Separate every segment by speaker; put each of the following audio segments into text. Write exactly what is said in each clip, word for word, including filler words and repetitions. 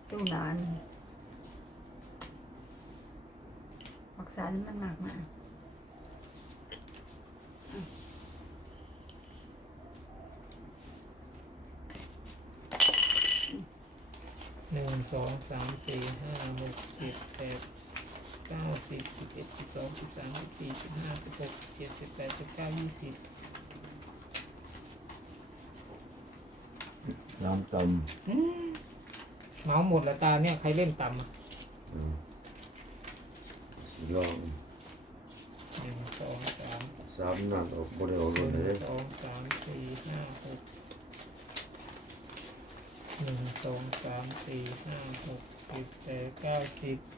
Speaker 1: ตู้นานมักษานี่มันมากมาก
Speaker 2: หนึ่งสองสามสี่ห้าหกเจ็ดแปดเก้าสิบสิบเอ็ดสิบสองสิบสามสิบสี่สิบห้าสิบหกสิบเจ็ดสิบแปดสิบเก้ายี่สิบ
Speaker 3: สามต
Speaker 2: เมาหมดแล้วตาเนี่ยใครเล่นต่ำอ่ะ
Speaker 3: ำอืมลอง
Speaker 2: หนึ่งสองสาม
Speaker 3: สามนัดออกบริออก
Speaker 2: ห
Speaker 3: เล
Speaker 2: นึ่
Speaker 3: ย
Speaker 2: งสองสามสี่ห้าหกหนึ่งสองสามสี่ห้าหกเจ็ดแปดเก้าสิบ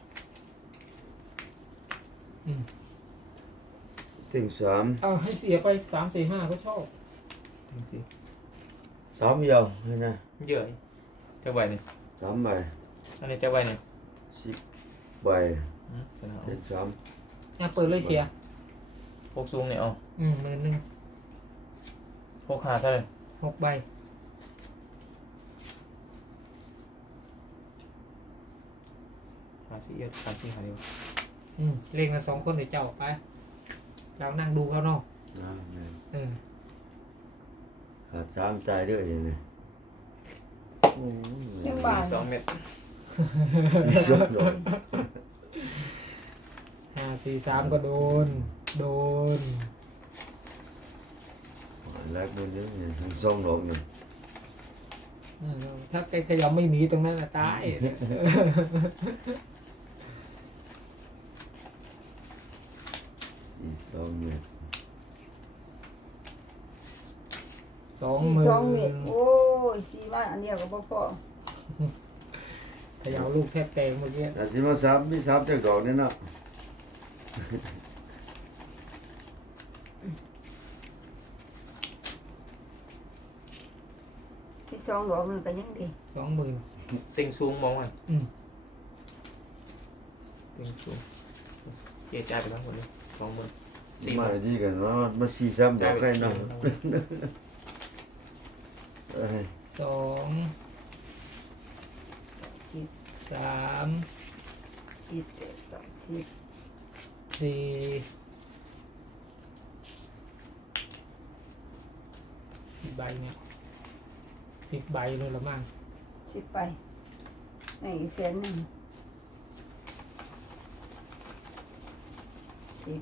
Speaker 2: อืม
Speaker 3: ถึงสาม
Speaker 2: เอาให้เสียไปสามสี่ห้าก็ชอบ
Speaker 4: ถึงสิ
Speaker 3: สามเดียวใช่ไหม
Speaker 4: เยอะจะใบเนี่ย
Speaker 3: สามใบ
Speaker 4: อันนี้จะใบเนี่ย
Speaker 3: สิบใบ
Speaker 4: อืมสนาม
Speaker 3: ถึงสาม
Speaker 2: อ่ะเปิดเลยเสีย
Speaker 4: หกสูงเนี่ยเอา
Speaker 2: อืมหมื่นหนึ่ง
Speaker 4: หกขาเท่าไหร่
Speaker 2: หกใบ
Speaker 4: ขาสี่เอียดขาสี่ขาเดียว
Speaker 2: อืมเล่นกันสองคนเดี๋ยวเจ้าไปเรานั่งดูเขาเนาะ
Speaker 3: นะแม่น
Speaker 2: เออ
Speaker 3: ขาดสามตายด้วยเห็นไหม
Speaker 1: ยังบาท
Speaker 4: สองเม็ด
Speaker 3: สี่สองสอง
Speaker 2: ห้าสี่สามก็โดน โดน
Speaker 3: แรกมันเยอะเนี่ยทั้งสองดอกเนี่ย
Speaker 2: เออถ้าแกขยับไม่หนีตรงนั้นน่ะตาย
Speaker 3: สี่สองเนี่ย
Speaker 2: สอง
Speaker 1: สี่
Speaker 2: หมื่
Speaker 1: สองเม
Speaker 2: น
Speaker 1: ตรโอ้ยสี่บ้านอันเดียวก็บ่พอ
Speaker 2: ขยับลูกแทบแตกเมื่อกี้
Speaker 3: แต่สิมาสามมีสามจากดอกเนี่ยเนาะ
Speaker 1: ที่สองดอกมันก็ยังดี
Speaker 2: สองหมื่น
Speaker 4: เต็งสูงมองมัน
Speaker 2: อืม
Speaker 4: เต็งสูงเจ๊จ่ายไปทั้งหมดเลยสองหมื่นสี่ห
Speaker 3: มา
Speaker 4: มื่น
Speaker 3: ดีกันเนาะมาสี่สามดอ
Speaker 4: จ่าย
Speaker 3: ก
Speaker 4: ไป
Speaker 3: ใคร
Speaker 4: สี่
Speaker 3: เนาะ
Speaker 4: หมื่น
Speaker 3: เอ้ย
Speaker 2: สอง
Speaker 1: สิบ
Speaker 2: สาม
Speaker 1: สิบเอ็ดสองสิบ
Speaker 2: สี่กี่ใบเนี่ยสิบใบเลยละมั้ง
Speaker 1: สิบไปไหนอีกแสนหนึ่งสิบ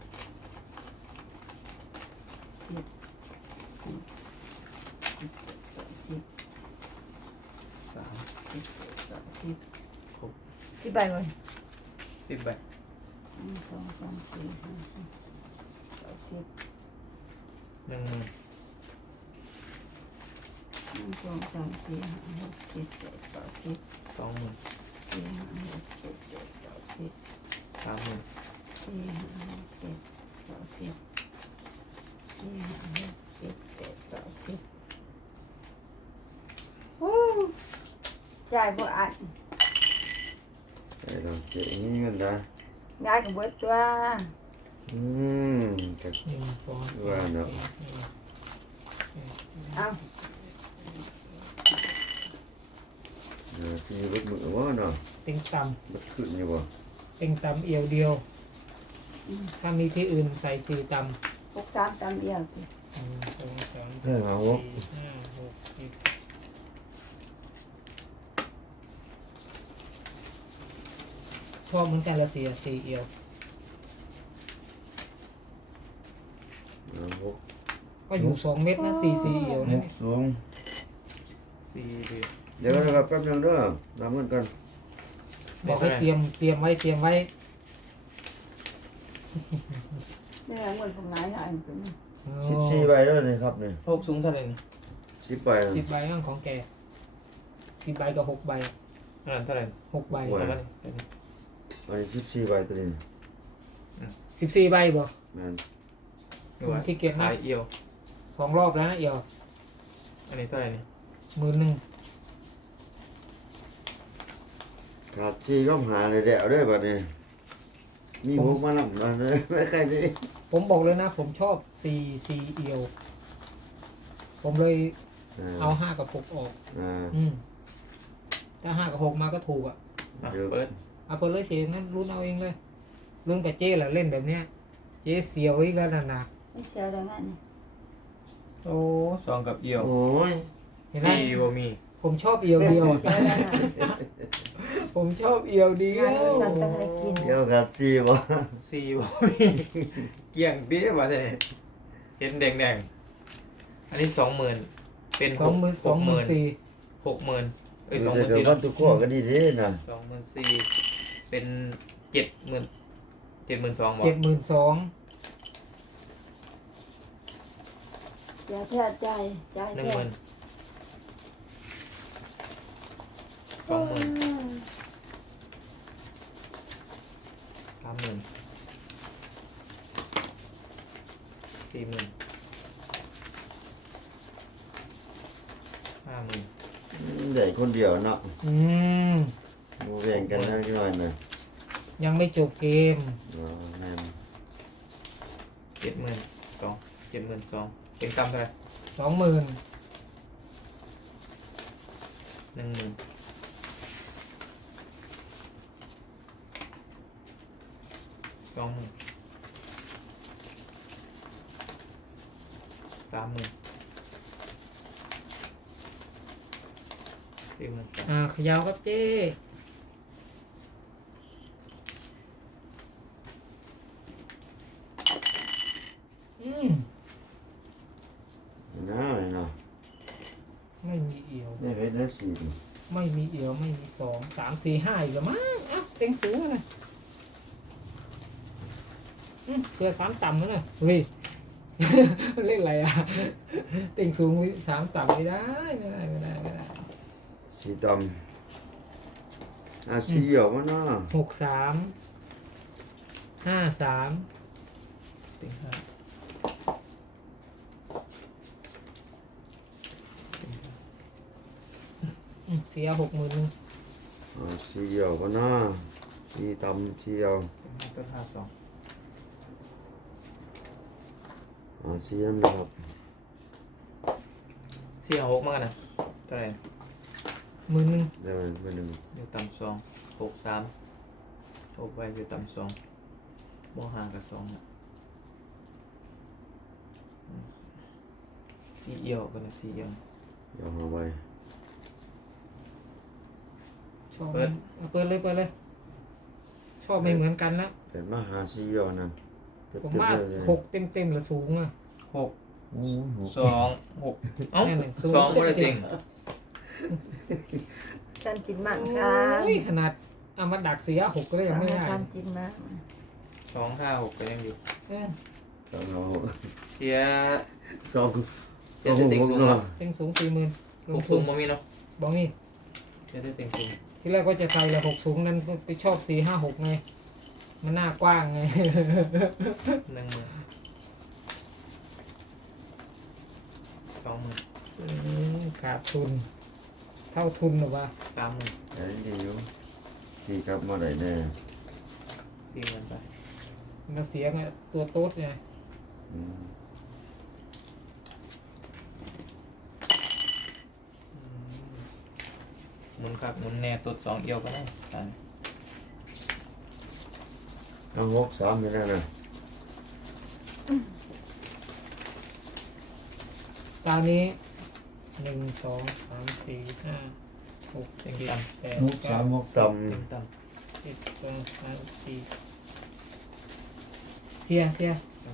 Speaker 1: สิบสิบสิบเอ็ดสองสิบ
Speaker 4: สาม
Speaker 1: สิบเอ็ดสองสิบ
Speaker 4: ครบ
Speaker 1: สิบใบเลย
Speaker 4: สิบใบ
Speaker 1: หนึ่งสองสามสี่ห้าหกเจ็ดสิบ
Speaker 4: หนึ่งหมื่น
Speaker 1: หนึ่งสองสามสี่ห้าหกเจ็ดแปดเก้าสิบ
Speaker 4: สองหมื่น
Speaker 1: สี่ห้าหกเจ็ดแปดเก้าสิบ
Speaker 4: สามหมื่น
Speaker 1: สี่ห้าหกเจ็ดเก้าสิบสี่ห้าหกเจ็ดแปดเก้าสิบโอ้จ่ายบ่อัน
Speaker 3: ไอ้เราเจ๊งี้กันนะ
Speaker 1: ยายก็เบิดตัว
Speaker 3: อืมกับ
Speaker 2: หนึ่งสองสาม
Speaker 3: ว่าเนาะ
Speaker 2: สี่ห้า
Speaker 1: เอา
Speaker 3: เดี๋ยวสี่รถมือว่าเนาะ
Speaker 2: เต็งต่
Speaker 3: รถขึ้นอยู่บ่
Speaker 2: ำเต็งต่ำเอียวเดียว ถ้ามีที่อื่นใส่สี่ต่ำ
Speaker 1: หกสามตามเดียวสิ
Speaker 2: หนึ่งสองสาม
Speaker 3: เฮ้ยเอาวะ
Speaker 2: สี่ห้าหกเจ็ดชอบเหมือนกันละเสียสี่เอียว
Speaker 3: เอาหก
Speaker 2: ก็อยู่สองเม็ดนะสี่สี่เอียว
Speaker 3: ห
Speaker 2: นะ
Speaker 3: กสูง
Speaker 4: สี่เดือน
Speaker 3: เดี๋ยวนะครับแป๊บนึงเด้อทำกันกัน
Speaker 2: บอกให้เตรียมเตรียมไว้เตรียมไว้
Speaker 1: นี่ไงเงินของนายหายไปนี่
Speaker 3: สิบสี่ใบแล้วนี่ครับนี่
Speaker 4: หกสูงเท่าไหร่นี่
Speaker 3: สิบใบ
Speaker 2: สิบใบนั่นของแกสิบใบกับหกใบ
Speaker 4: อันนั้นเท่าไหร่
Speaker 2: หกใบ
Speaker 4: เท่าไหร่ใส่นี่
Speaker 3: อันนี้สิบสี่ใบตัวนี้
Speaker 2: สิบสี่ใบบ่
Speaker 3: แม่น
Speaker 4: นี่ว่า
Speaker 2: ที่เก็บนะ
Speaker 4: ขายเอียว
Speaker 2: สองรอบแล้วนะเอียว
Speaker 4: อันนี้เท่าไหร่นี่
Speaker 2: หมื่นหนึ่ง
Speaker 3: ขาดสี่ก็หาเลยเดี๋ยวเด้อบัดนี้มีหกมาแล้วมาเลยไม่ใครดี
Speaker 2: ผมบอกเลยนะ ผมชอบสี่สี่เอียว ผมเลยเอาห้ากับหกออก
Speaker 3: อ่า
Speaker 2: อืมถ้าห้ากับหกมาก็ถูกอ่ะ
Speaker 4: อ่ะเปิด
Speaker 2: เอาเปิดเลยเสียงั้นรุ่นเอาเองเลยรุ่นกับเจ๊แหละเล่นแบบเนี้ยเจ๊เสียวอีกแล้วนะนะ
Speaker 1: ไม่เสียวแล้วงั้น
Speaker 4: โอ้สองกับเอี่ยว
Speaker 3: โอ้ย
Speaker 2: เห็นไหม
Speaker 4: สี่บ่มี
Speaker 2: ผมชอบเอียวเดียว
Speaker 1: เสียวแล้วนะ
Speaker 2: ผมชอบเอียวเดีย
Speaker 1: งาน
Speaker 2: ว
Speaker 1: สั่นต้องให้กิน
Speaker 3: เดี๋ยวกัดซีบ่
Speaker 4: สี่บ่มีเกี่ยงเตี้ยมาเลยเห็นแดงๆอันนี้สองหมื่นเป็น
Speaker 2: สองหมื่นสองหมื่นสี่
Speaker 4: หกหมื่นเอ้ยส
Speaker 3: ส
Speaker 4: อ
Speaker 3: อง ง
Speaker 4: ห
Speaker 3: ห
Speaker 4: มื่
Speaker 3: มื่
Speaker 4: น
Speaker 3: น
Speaker 4: สี่
Speaker 3: สี่
Speaker 4: เนาะ
Speaker 3: ทุกข้อก็ดีเด้น่ะ
Speaker 4: สองหมื่นสี่เป็นเจ็ดหมื่นเจ็ดหมื่นสองบ่
Speaker 2: เจ็ดหมื่นสอง
Speaker 1: เสียแท้ใจใจ
Speaker 4: หนึ่ง
Speaker 1: แท้
Speaker 4: หมื่นสองหมื่นสามหมื่นสี่หมื่นห้าหมื่น
Speaker 3: ได้คนเดียวเนาะ
Speaker 2: อืม
Speaker 3: บ่แบ่งกันนะหน่อยน่ะ
Speaker 2: ยังไม่จบเกม
Speaker 3: อ๋อแม่น
Speaker 4: เจ็ดหมื่นสองเจ็ดหมื่นสองเป็นกำเท่าไหร่
Speaker 2: สองหมื่น
Speaker 4: หนึ่งหมื่นสองหมื่นสามหมื่นสี่หมื่น
Speaker 2: อ่าเขยาวครับเจ๊อืม
Speaker 3: น่าเลยเนาะ
Speaker 2: ไม่มีเอียว
Speaker 3: ได้ไปได้สี่
Speaker 2: ไม่มีเอียวไม่มีสองสามสี่ห้าอีกแล้วมั้งอ่ะเต็งสูงเลยอืมเพื่อสามต่ำแล้วนะเฮ้ย เล่นอะไรอ่ะ เต็งสูงสามต่ำไม่ได้ไม่ได้ไม่ได้ไม่ได้
Speaker 3: สี่ตำอ่ะสี่ออกมาเนาะ
Speaker 2: หกสามห้าสาม
Speaker 4: ติงห้า
Speaker 2: อืมเสียหกหมื่นหนึ่ง
Speaker 3: อ่ะสี่ออกมาเนาะสี่ตำสี่เอา
Speaker 4: ติงห้าต้นห้าสอง
Speaker 3: อ่ะสี่น้ำนะครับ
Speaker 4: เสี่ยหกมากนะเท่าไหร่
Speaker 2: หมื่นหนึ่ง
Speaker 3: เดี๋ยวมาหนึ่ง
Speaker 4: อยู่ต่ำสองหกสามหกไปอยู่ต่ำสองบวกห้ากับสองอะสี่เอี่ยวกันนะสี่เอี่ยว
Speaker 3: เดี๋ยวเอาไว้
Speaker 2: ชอบ
Speaker 4: เปิด
Speaker 2: เอาเปิดเลยเปิดเลย ชอบไม่เหมือนกันนะ
Speaker 3: เป็นมาหาสี่ออกนั่นเต็ม
Speaker 2: ผม
Speaker 3: เต็ม
Speaker 2: ว่า
Speaker 3: เลย
Speaker 2: หกเต็มเต็มๆหรือสูงอ่ะ
Speaker 4: หก
Speaker 3: โอ้โห
Speaker 4: สองหกเอ้า
Speaker 2: แน่นอนสูง
Speaker 4: สองไม่ได้ติง
Speaker 1: สั่นกินมากค่ะ
Speaker 2: โอ้ยขนาดเอามาดักเสียหกก็ยังไม่ได้
Speaker 1: สั่นกินมาก
Speaker 4: สองห้าหกก็ยังอยู่
Speaker 2: เออ
Speaker 3: สองเอา
Speaker 4: เสีย
Speaker 3: สอง
Speaker 4: เสียแต่ติงสูง
Speaker 3: เนาะ
Speaker 4: เนาะ
Speaker 2: เต็งสูงสี่หมื่นล
Speaker 4: ห
Speaker 2: ง
Speaker 4: ก
Speaker 2: ทุ
Speaker 4: สู
Speaker 2: น
Speaker 4: งบ่มีเนาะ
Speaker 2: บอกนี่
Speaker 4: เสียแต่ติงสูง
Speaker 2: ที่แรกก็จะใส่เลยหกสูงนั้นไปชอบสี่ห้าหกไง มันหน้ากว้างไง
Speaker 4: หนึ่งหมื่นสองหมื่น
Speaker 2: อืมขาดทุน เท่าทุนหรือว่า
Speaker 4: สามหมื่น
Speaker 3: อันนี้อยู่สี่ครับมาได้แน่
Speaker 4: สี่หมื่นไป
Speaker 2: มันเสียไงตัวโต๊ดไง
Speaker 3: อืม
Speaker 4: หมุนครับหมุนแน่ตดสองเอี่ยวก็ได้อัน
Speaker 3: เอาหกสามอยู่นั่นน่ะ
Speaker 2: ตอนนี้หนึ่งสองสามสี่ห้าหก
Speaker 4: เต็ง
Speaker 2: เจ็ด
Speaker 4: ต่
Speaker 2: แปด
Speaker 3: หก
Speaker 2: เก้า
Speaker 3: สามหกต
Speaker 4: ำเต็งต่
Speaker 2: เจ็ดสองสามสี่เสียเสีย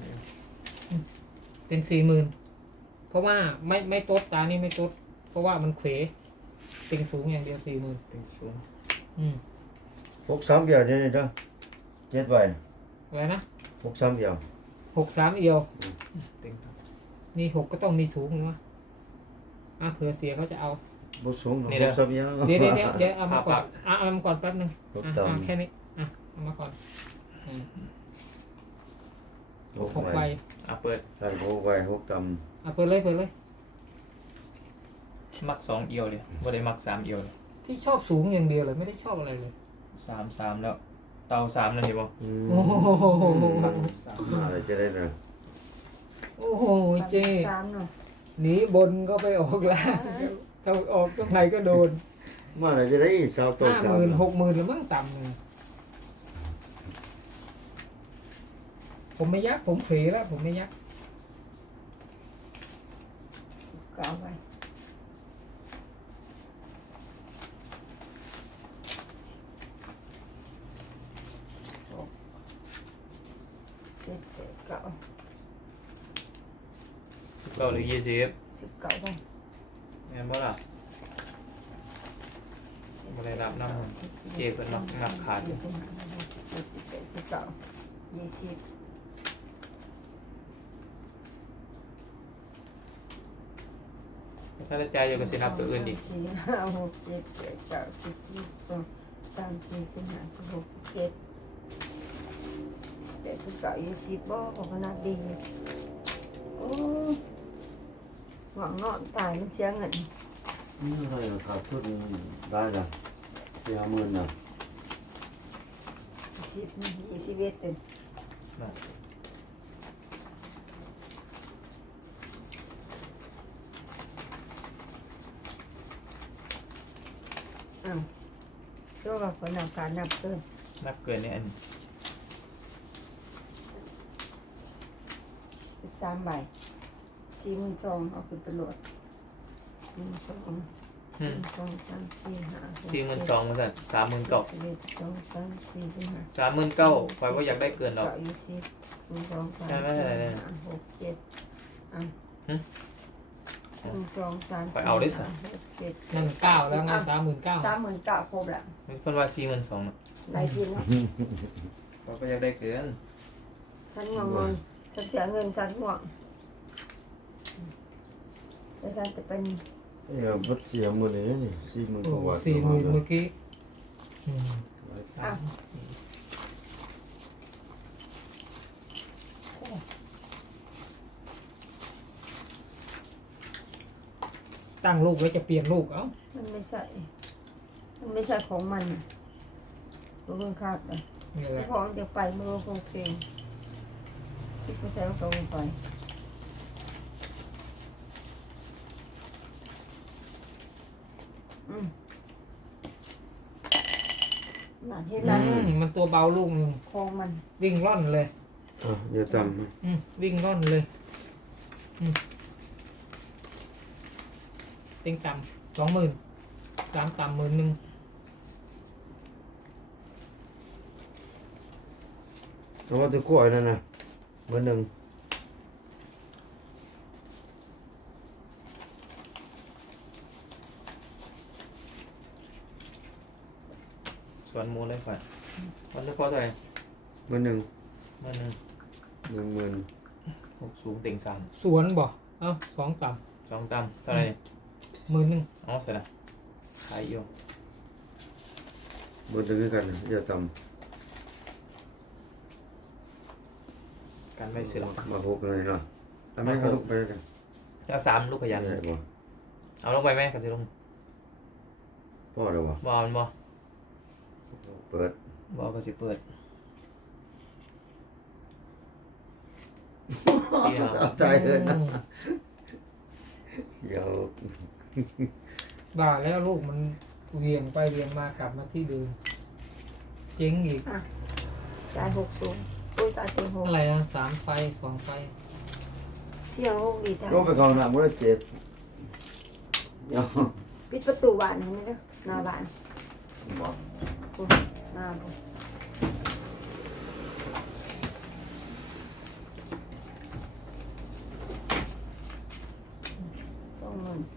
Speaker 4: ำ
Speaker 2: เป็นสี่หมื่นเพราะว่าไม่ไม่โต๊ดตานี่ไม่โต๊ดเพราะว่ามันเขวติงสูงอย่างเดียวสี่หมื่น
Speaker 4: เต็งสูง
Speaker 2: อืม
Speaker 3: หกสามเดียวเนี่ยเด้อเจ็ดใบ
Speaker 2: อะไรนะ
Speaker 3: หกสามเดียว
Speaker 2: หกสามเอียว
Speaker 4: เต็งต่
Speaker 2: นี่หกก็ต้องมีสูงเนาะอ่ะเผื่อเสียเขาจะเอา
Speaker 3: บ่สูงหรอกหกสามเดียว
Speaker 2: เดี๋ยวเดี๋ยวเดี๋ยวเดี๋ยวเอามาก่อนอ่ะเอามาก่อนแป๊บนึง
Speaker 3: หก
Speaker 2: อ่ะ
Speaker 3: ต่ำ
Speaker 2: อ่ะแค่นี้อ่ะเอามาก่อนอืม
Speaker 3: หก
Speaker 2: หก
Speaker 3: ใบ
Speaker 2: ใบ
Speaker 4: อ่ะเปิด
Speaker 3: ท่านหกใบหกต่
Speaker 2: อ่ะเปิดเลยเปิดเลย
Speaker 4: มักสองเอี่ยวเลยบ่ได้มักสามเอี่ยวเลย
Speaker 2: ที่ชอบสูงอย่างเดียวเลยไม่ได้ชอบอะไรเลย
Speaker 4: สามสามแล้ว เตาสามแล้วเห็นบ่
Speaker 3: ำอืม
Speaker 2: โอ้โห
Speaker 4: สาม
Speaker 3: มาอะไรจะได้นะ
Speaker 2: โอ้โหเจ๊
Speaker 1: สามเนาะ
Speaker 2: หนีบนก็ไปออกล่างถ้าออกตรงไหนก็โดน
Speaker 3: เมื่อไหรจะได้สาวโต
Speaker 2: ห้า
Speaker 3: สา
Speaker 2: ห
Speaker 3: ว
Speaker 2: มื่นหกหมื่นหรือมั่งต่ำเลยผมไม่ยักผมเผลแล้วผมไม่ยัก
Speaker 1: เก้าไปหกเจ็ดแปดเก้า
Speaker 4: สิบเก้าหรือยี่สิบ
Speaker 1: สิบเก้าไป
Speaker 4: แม่นบ่ล่ะบ่ได้รับน้ำเก็บเป็นมักมักขาด
Speaker 1: สี่สิบห้าสิบหกสิบเจ็ดสิบแปดสิบเก้ายี่สิบ
Speaker 4: ถ้าจะจ่ายอยู่ก็สินับตัวอื่นอีก
Speaker 1: สี่ห้าหกเจ็ดแปดเก้าสิบสิบสองสามสี่สิบห้าสิบหกสิบเจ็ดแปดสิบเก้ายี่สิบบ่ของขนาดดีโอ้หวังนอนตายมันเสียเงิน
Speaker 3: นี่อะไรครับทุนได้จ้ะสี่ห้าหมื่นนะ
Speaker 1: สิบยี่สิบเอ็ดเต็ม
Speaker 4: นะ
Speaker 1: อ้าวช่วงกับคนนับการนับเกิน
Speaker 4: นับเกินนี่อัน
Speaker 1: สิบสามใบสี่หมื่นสองเอาขึ้นตำรวจหนึ่งสองหนึ่งสองสามสี่ห้าหก
Speaker 4: สี่หมื่นสองว่าซั่นสามหมื่นเก้า
Speaker 1: สิบเอ็ดสองสามสี่สิบห้า
Speaker 4: สามหมื่นเก้าข่อยบ่อยากได้เกินดอก
Speaker 1: เก้ายี่สิบหนึ่งสองสาม
Speaker 4: ใช่ไหม
Speaker 1: สี่
Speaker 4: อะไรเนี่ย
Speaker 1: ห้าหกเจ็ดอ่ะ
Speaker 4: หึ
Speaker 1: หนึ่งสองสาม
Speaker 4: ไปเอาดิสิ
Speaker 1: ห้หกเจ็ด
Speaker 2: นั่นเก้าแล้วไงสามหมื่นเก้า
Speaker 1: สามหมื่นเก้าครบแล้ว
Speaker 4: มีคนว่าสี่หมื่นสอง
Speaker 1: ได้กินเนาะ
Speaker 4: ข่อยบ่อยากได้เกิน
Speaker 1: ฉันง่วงนอนฉันเสียเงินฉันง่วงแต่ฉันจะเป็น
Speaker 3: เออบัดเสียหมื่นเลยนี่สี่หมื่น
Speaker 2: โอ้
Speaker 3: กว่าบาท
Speaker 2: สี่หมื่นเมื่อกี้อืมสาม ตั้งลูกไว้จะเปลี่ยนลูกเอ้า
Speaker 1: มันไม่ใช่ มันไม่ใช่ของมันน่ะตัวเรื่องคาดเลย
Speaker 2: นี่แหละ
Speaker 1: พอเดี๋ยวไปมือคงเพลงคิดว่าใส่ตรงไปอืมหนาเห็นไหม
Speaker 2: อืมมันตัวเบาลูกหนึ่ง
Speaker 1: ของมัน
Speaker 2: วิ่งร่อนเลย
Speaker 3: อ่ะอย่าจำนะ
Speaker 2: อืมวิ่งร่อนเลยอืมเต็งต่ำสองหมื่นสามต่ำหมื่นหนึ่ง
Speaker 3: เพราะว่าตัวกล้วยนั่นนะหมื่นหนึ่ง
Speaker 4: ส่วนหมูเลยข่อยวันนี้พอเท่าไหร่
Speaker 3: หมื่นหนึ่ง
Speaker 4: มันหนึ่ง
Speaker 3: หนึ่งหมื่น
Speaker 4: หกสูงเต็งสาม
Speaker 2: สวนบ่เอ้าสองต่
Speaker 4: สองต่ำเท่าไหร่
Speaker 2: ำหมื่นหนึ่ง
Speaker 4: อ๋อเสร็จละขายอยู่
Speaker 3: หมื่นหนึ่งคือกันนะอย่าจ
Speaker 4: การไม่ซื้อหรอก
Speaker 3: ำมาหกเลยเนาะทำไมก็ลงไปกัน
Speaker 4: แล้วสามลูกขยัน
Speaker 3: ใหญ่บ่
Speaker 4: เอาลงไปไหมกันจะลง
Speaker 3: พ่อเดี๋ยวบ่
Speaker 4: บอลบอ
Speaker 3: เปิด
Speaker 4: บอลก็สิเปิดเสี่ยว
Speaker 3: เอาตายเลยนะ
Speaker 2: อืม
Speaker 3: เสียว
Speaker 2: ด่าแล้วลูกมันเวียงไปเวียงมากลับมาที่เดิมเจ๊งอีก
Speaker 1: จ่ายหกสูงอุ้ยตายเต็มหก
Speaker 2: อะไรนะสามไฟสองไฟ
Speaker 1: เสี่ยงหกดีจ้ะ
Speaker 3: ลงไปก่อนนะมันเจ็บเดี๋ยว
Speaker 1: ปิดประตูบ้านให้นี่เด้อหน้าบ้าน
Speaker 3: บอก
Speaker 1: ปุ๊บหน้าปุ๊บต้องเงิน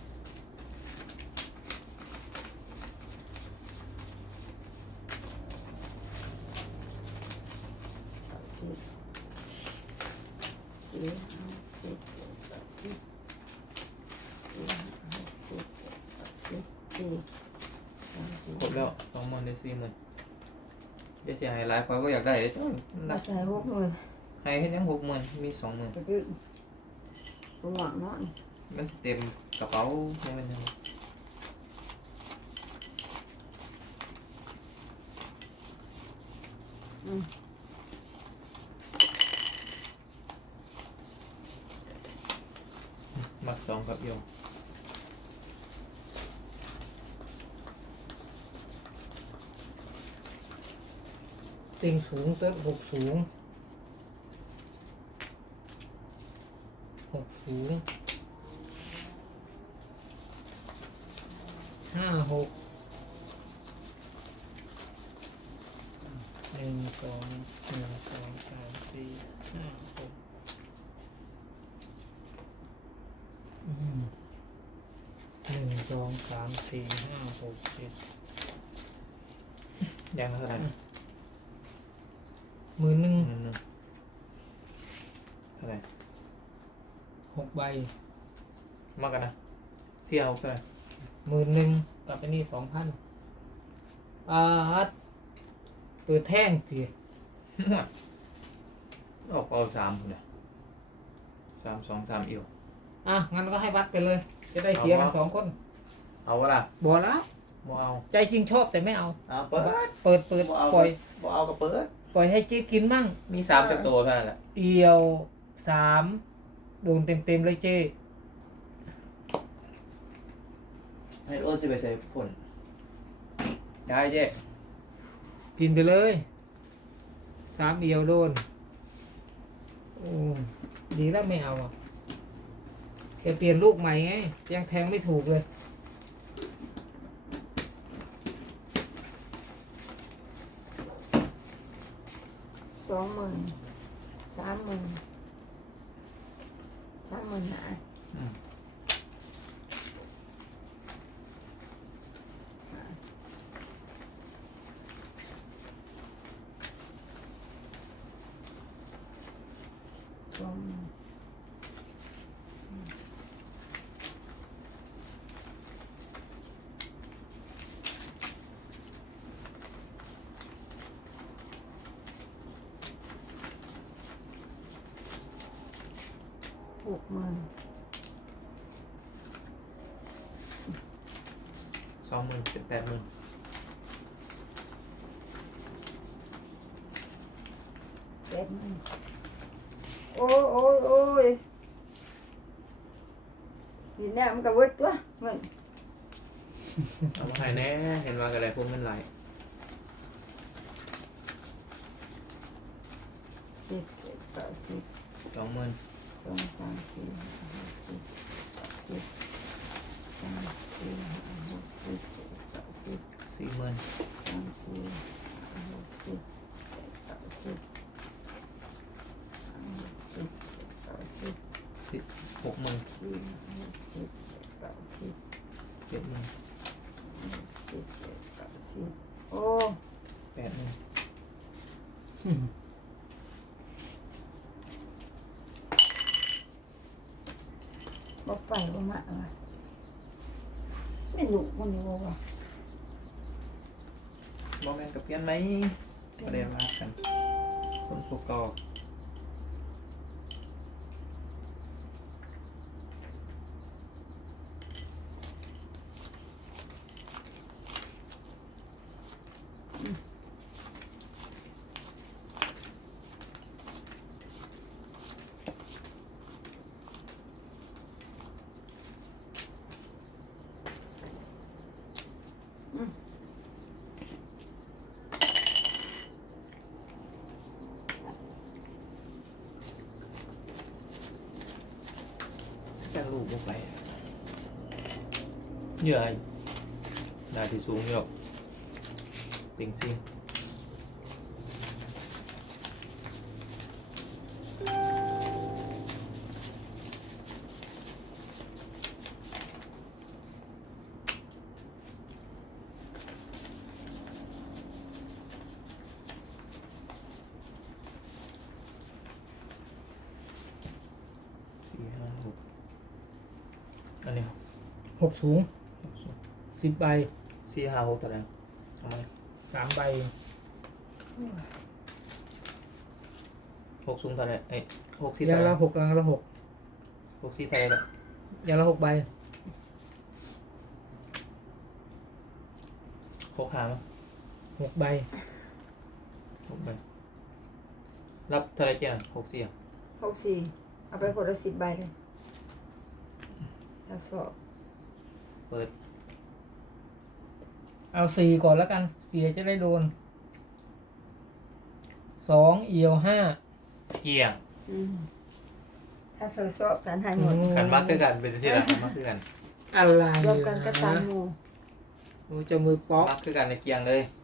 Speaker 1: สิบสี่ห้าสิบแปดสิบสี่ห้าหกเจ็ดแปดสิบสี่สามสี่
Speaker 4: ครบแล้วสองหมื่นได้สี่หมื่นเดี๋ยวเสียหายหลายคนก็อยากได้เดี๋ยวจ้า
Speaker 1: มาใส่หกหมื่น
Speaker 4: ให้ให้ทั้งหกหมื่นมีสองหมื่น
Speaker 1: จะดึงตัวหวังเนาะนี่
Speaker 4: มันสิเต็มกระเป๋าให้มันยัง
Speaker 1: อืม
Speaker 4: มักสองกับโยม
Speaker 2: เต็งสูงเต้นหกสูงหกสูงห้าหกหนึ่งสองหนึ่งสองสามสี่ห้าหกอืมหนึ่งสองสามสี่ห้าหกเจ็ด
Speaker 4: ยังเท่าไหร่
Speaker 2: หมื่นหนึ่ง
Speaker 4: หมื่นหนึ่งเท่าไหร่
Speaker 2: หกใบ
Speaker 4: มากกันนะเสี่ยวเท่าไหร่
Speaker 2: หมื่นหนึ่งกลับไปนี่สองพันอ่าเปิดแท่งสิ
Speaker 4: ออกเอาสามคนเลยสามสองสามเอียว
Speaker 2: อ่ะงั้นก็ให้วัดไปเลย จะได้เสียกันสองคน
Speaker 4: เอาวะล่ะ
Speaker 2: บอกแล้ว
Speaker 4: บ่เอา
Speaker 2: ใจจริงชอบแต่ไม่เอา
Speaker 4: เอาเปิด
Speaker 2: เปิดเปิด
Speaker 4: บ่เอา
Speaker 2: ปล่อย
Speaker 4: บ่เอาก็เปิด
Speaker 2: ปล่อยให้เจ๊กินมั่ง
Speaker 4: มีสามจักตัวเท่านั้นแหละ
Speaker 2: เอียวสามโดนเต็มเต็มๆเลยเจ๊
Speaker 4: ให้โอ้สิไปใส่ผลได้เจ๊
Speaker 2: กินไปเลยสามเอียวโดนโอ้ดีแล้วไม่เอาอ่ะแกเปลี่ยนลูกใหม่ไงยังแทงไม่ถูกเลย
Speaker 1: สองหมื่นสามหมื่นสามหมื่นหา
Speaker 4: อืม
Speaker 1: สองหมื่นหกหมื่น
Speaker 4: สองหมื่นสิบแปดหมื่น
Speaker 1: แปดหมื่นโอ้ยโอ้ยโอ้ยยินเนี่ยมันก็เวิร์ดตัวเงิน
Speaker 4: เอามาให้แน่เห็นว่ากันอะไรพวกมันไหล
Speaker 1: เจ็ดเจ็ดแปดสิบ
Speaker 4: สองหมื่น
Speaker 1: สองสามสี่ห้าหกเจ็ดแปดสิบสามสี่ห้าหกเจ็ดแปดสิบ
Speaker 4: สี่หมื่น
Speaker 1: สามสี่ห้าหกเจ็ดแปดสิบห้าหกเจ็ดแปดสิบ
Speaker 4: สิบหกหมื่น
Speaker 1: สี่ห้าหกเจ็ดแปดสิบ
Speaker 4: เจ็ดหมื่น
Speaker 1: เจ็ดแปดสิบโอ้
Speaker 4: แปดหมื่น
Speaker 1: บ่ไปบ่มาอะไรไม่รู้มันอยู่ว่า
Speaker 4: บอแมนกับเพี้ยนไหมประเด็นมากันคนพวกกอ จะลูกพวกไปเหนื่อยได้ที่สูงอยู่หรอกติงซิงสี่ห้าหกอันนี้
Speaker 2: หกสูงสิบใบ
Speaker 4: สี่ห้าหกตัวแล้วเอามา
Speaker 2: สามใบ
Speaker 4: หกสูงเท่าไหร่เอ้ยหกสี่
Speaker 2: อ
Speaker 4: เท่า
Speaker 2: ย่าง
Speaker 4: ไหร่
Speaker 2: ละหกอย่างละหก
Speaker 4: หกสี่เท่าไหร่ละ
Speaker 2: อย่างละหกใบ
Speaker 4: หกหามั้ย
Speaker 2: หกใบ
Speaker 4: หกไปรับเท่าไหร่เจ้าหกสี่อ่ะ
Speaker 1: หกสี่เอาไปคนละสิบใบเลยถ้าสอบ
Speaker 4: เปิด
Speaker 2: เอาสี่ก่อนแล้วกันเสียจะได้โดนสองเอียวห้า
Speaker 4: เกี่ยง
Speaker 1: อืมถ้าโซโซกันให้หมด
Speaker 4: กันมากคือกันเป็นที่ละกันมากคือกัน
Speaker 2: อะไร
Speaker 1: รวมกันก็ตามหมู่
Speaker 2: โอ้เจะมือป๊อก
Speaker 4: มากคือกันในเกี่ยงเลย